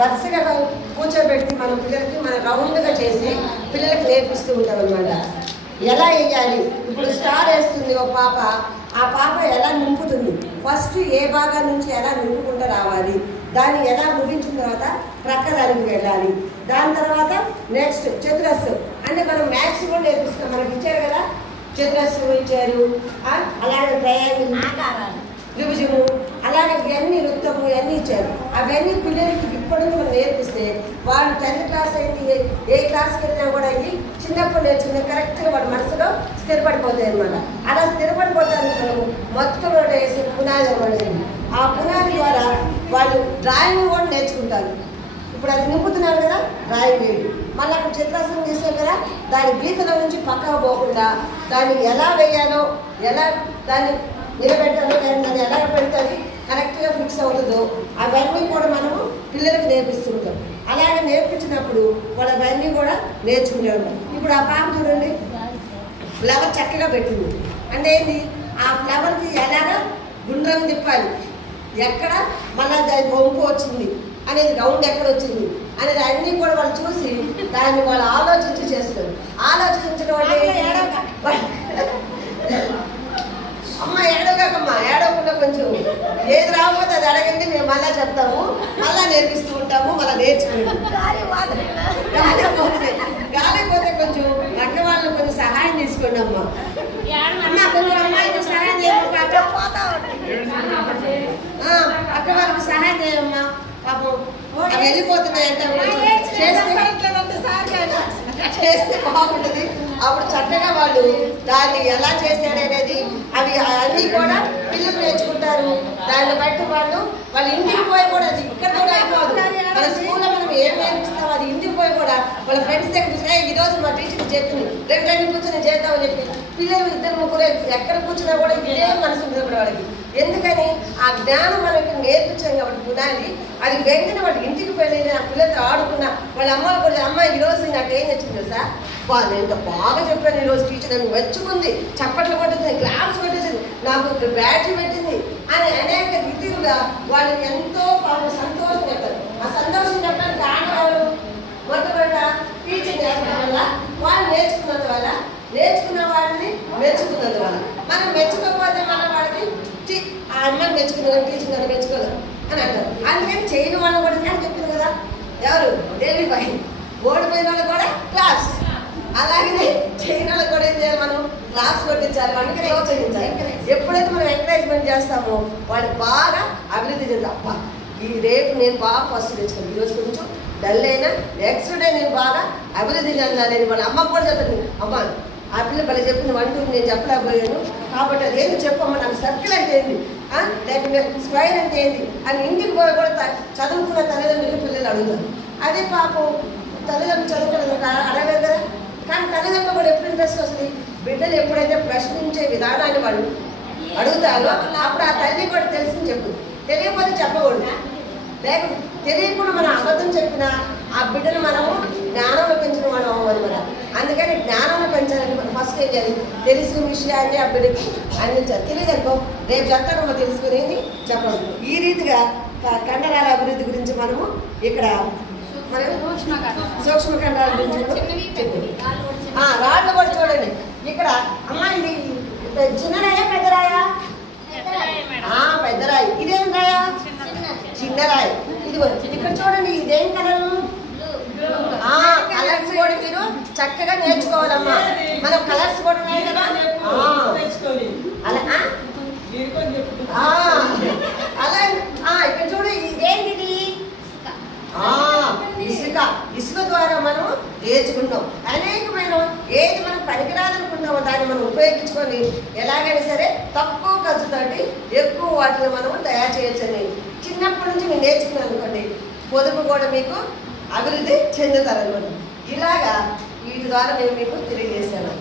వరుసగా కూర్చోబెట్టి మనం పిల్లలకి మనం రౌండ్గా చేసి పిల్లలకి నేర్పిస్తూ ఉంటాం అనమాట. ఎలా వేయాలి, ఇప్పుడు స్టార్ వేస్తుంది ఒక పాప, ఆ పాప ఎలా నింపుతుంది, ఫస్ట్ ఏ భాగం నుంచి ఎలా నింపుకుంటూ రావాలి, దాన్ని ఎలా ముగించిన తర్వాత ప్రక్క దానికి వెళ్ళాలి, దాని తర్వాత నెక్స్ట్ చతురస్సు అంటే మనం మ్యాథ్స్ కూడా నేర్పిస్తున్నాం. మనకి ఇచ్చారు కదా, చతురస్సు ఇచ్చారు, అలాగే ట్రయాంగిల్, త్రిభుజము, అలాగే ఇవన్నీ వృత్తము ఇవన్నీ ఇచ్చారు. అవన్నీ పిల్లలకి ఇప్పటి నుంచి మనం నేర్పిస్తే వాళ్ళు 10th క్లాస్ అయితే ఏ క్లాస్కి వెళ్ళినా కూడా అవి చిన్నప్పుడు నేర్చుకునే కరెక్ట్గా వాళ్ళ మనసులో స్థిరపడిపోతాయి అనమాట. అలా స్థిరపడిపోవడానికి మనము మొత్తం వేసే పునాది అనేది, ఆ పునాది ద్వారా వాళ్ళు డ్రాయింగ్ కూడా నేర్చుకుంటారు. ఇప్పుడు అది నింపుతున్నారు కదా, డ్రాయింగ్ వేయడు, మళ్ళీ అక్కడ చిత్రాసనం చేసాం కదా, దాని గీతల నుంచి పక్కకు పోకుండా దాన్ని ఎలా వేయాలో, ఎలా దాన్ని నిలబెట్టాలో, దాన్ని ఎలా పెడతాది కరెక్ట్గా ఫిక్స్ అవుతుందో అవన్నీ కూడా మనము పిల్లలకు నేర్పిస్తుంటాం. అలాగే నేర్పించినప్పుడు వాళ్ళు అవన్నీ కూడా నేర్చుకుంటారు. ఇప్పుడు ఆ పాప చూడండి, ఫ్లవర్ చక్కగా పెట్టింది అంటే ఏంటి, ఆ ఫ్లవర్కి ఎలాగా గుండ్రం తిప్పాలి, ఎక్కడ మళ్ళీ దాని వంపు వచ్చింది అనేది, రౌండ్ ఎక్కడ వచ్చింది అనేది అన్నీ కూడా వాళ్ళు చూసి దాన్ని వాళ్ళు ఆలోచించి చేస్తారు. ఆలోచించడం అంటే అమ్మ ఏడవకమ్మా, ఏడవకుండా కొంచెం ఏది రాకపోతే అది అడగండి, మేము మళ్ళీ చెప్తాము, మళ్ళీ నేర్పిస్తూ ఉంటాము, మళ్ళీ నేర్చుకుంటాం. గాలి పోతే కొంచెం పక్క వాళ్ళని కొంచెం సహాయం తీసుకోండి అమ్మ. అమ్మాయికి సహాయం చేయమ్మా, అక్క వాళ్ళకి సహాయం చేయమ్మా, పాపం అవి వెళ్ళిపోతున్నాయంటే చేస్తే బాగుంటుంది. అప్పుడు చక్కగా వాళ్ళు దాన్ని ఎలా చేశాడనేది అవి అన్నీ కూడా పిల్లలు నేర్చుకుంటారు. దాన్ని బట్టి వాళ్ళ ఇంటికి పోయి కూడా అది ఇక్కడ కూడా అయిపోదు. మన స్కూల్లో మనం ఏం నేర్పిస్తాం అది ఇంటికి పోయి కూడా వాళ్ళ ఫ్రెండ్స్ దగ్గర చూసినా ఈరోజు మా టీచర్ చెప్పింది, రెండు కూర్చొని చేద్దామని చెప్పి పిల్లలు 2-3 ఎక్కడ కూర్చున్నా కూడా ఇదే మనసు ఉంటుంది వాళ్ళకి. ఎందుకని ఆ జ్ఞానం మనకి నేర్పించాం కాబట్టి పునాది, అది వెంటనే వాళ్ళ ఇంటికి వెళ్ళి ఆ పిల్లలతో ఆడుకున్న వాళ్ళ అమ్మాయి కూడా, అమ్మ ఈరోజు నాకు ఏం నచ్చింది తెలుసా, నేను ఎంత బాగా చెప్పాను ఈరోజు టీచర్, నన్ను మెచ్చుకుంది, చప్పట్లు కొట్టింది, క్లాస్ పెట్టింది, నాకు బ్యాటరీ పెట్టింది అని అనేక రీతిగా వాళ్ళు ఎంతో సంతోషం చెప్తారు. ఆ సంతోషం చెప్పడానికి ఆడవాళ్ళు మొట్టమొదట టీచర్ చెప్పడం వల్ల, వాళ్ళు నేర్చుకున్నందు వల్ల, నేర్చుకున్న వాళ్ళని మెచ్చుకున్నందువల్ల. మనం మెచ్చుకోకపోతే మన వాడికి ఆ అమ్మాయిని మెచ్చుకున్నాను, టీచర్ నన్ను మెచ్చుకోలేదు అని అంటారు. అందుకని చేయని వాళ్ళు కూడా నేను చెప్పింది కదా, ఎవరు డైలీ పై ఓడిపోయిన వాళ్ళు కూడా క్లాస్, అలాగే చేయని వాళ్ళకి కూడా ఏం చేయాలి, మనం క్లాస్ కొట్టించాలి, వాళ్ళకి ప్రోత్సహించాలి. ఎప్పుడైతే మనం ఎంకరేజ్మెంట్ చేస్తామో వాళ్ళు బాగా అభివృద్ధి చెందుతారు. అబ్బా ఈ రేపు నేను బాగా ఫస్ట్ తెచ్చుకోను, ఈరోజు కొంచెం డల్ అయినా నెక్స్ట్ డే నేను బాగా అభివృద్ధి చెందాలని వాళ్ళ అమ్మకు కూడా చెప్తాను. అమ్మ ఆ పిల్ల భలే చెప్పింది, 1 2 నేను చెప్పలేకపోయాను కాబట్టి అదేంటి చెప్పమ్మా, నాకు సర్కిల్ అంటే ఏంటి, లేకపోతే స్క్వైర్ అంటే ఏంటి అని ఇంటికి పోయి కూడా చదువుకున్న తల్లిదండ్రులు పిల్లలు అడుగుతారు. అదే పాపం తల్లిదండ్రులు చదువుకున్న అడగదు కదా. కానీ తల్లిదండ్రులు కూడా ఎప్పుడు ఇంట్రెస్ట్ వస్తుంది, బిడ్డలు ఎప్పుడైతే ప్రశ్నించే విధానాన్ని వాళ్ళు అడుగుతారో అప్పుడు ఆ తల్లి కూడా తెలిసింది చెప్పు, తెలియకపోతే చెప్పకూడదు. లేకపోతే తెలియకుండా మనం అబద్ధం చెప్పినా ఆ బిడ్డను మనము జ్ఞానంలో పెంచిన వాడు అవ్వదు. అందుకని జ్ఞానంలో పెంచాలని మనం ఫస్ట్ ఏం చేయాలి, తెలిసిన విషయాన్ని ఆ బిడ్డకి అందించాలి. తెలియదనుకో రేపు చెప్తాను తెలుసుకునేది చెప్పడం. ఈ రీతిగా కండరాల అభివృద్ధి గురించి మనము ఇక్కడ సూక్ష్మ కండరాల గురించి రాళ్ళు కూడా చూడండి. ఇక్కడ అమ్మా ఇది చిన్నరాయా పెద్దరాయా? పెద్దరాయి. ఇదేం రాయా? చిన్నరాయి. ఇది ఇక్కడ చూడండి, ఇదేం కలరు? కలర్స్ కూడా మీరు చక్కగా నేర్చుకోవాలమ్మా. మనం కలర్స్ కూడా ఉన్నాయి కదా అలా ఇక్కడ చూడండి, ఇదేంటిది? ఇసుక. ఇసుక ద్వారా మనం నేర్చుకుంటాం అనేకమైన ఏది మనం పనికిరాదనుకుంటామో దాన్ని మనం ఉపయోగించుకొని ఎలాగైనా సరే తక్కువ ఖర్చుతోటి ఎక్కువ వాటిని మనం తయారు చేయొచ్చని చిన్నప్పటి నుంచి మీరు నేర్చుకున్నాను అనుకోండి, పొదుపు కూడా మీకు అభివృద్ధి చెందుతారనమాట. ఇలాగా వీటి ద్వారా నేను మీకు తెలియజేశాను.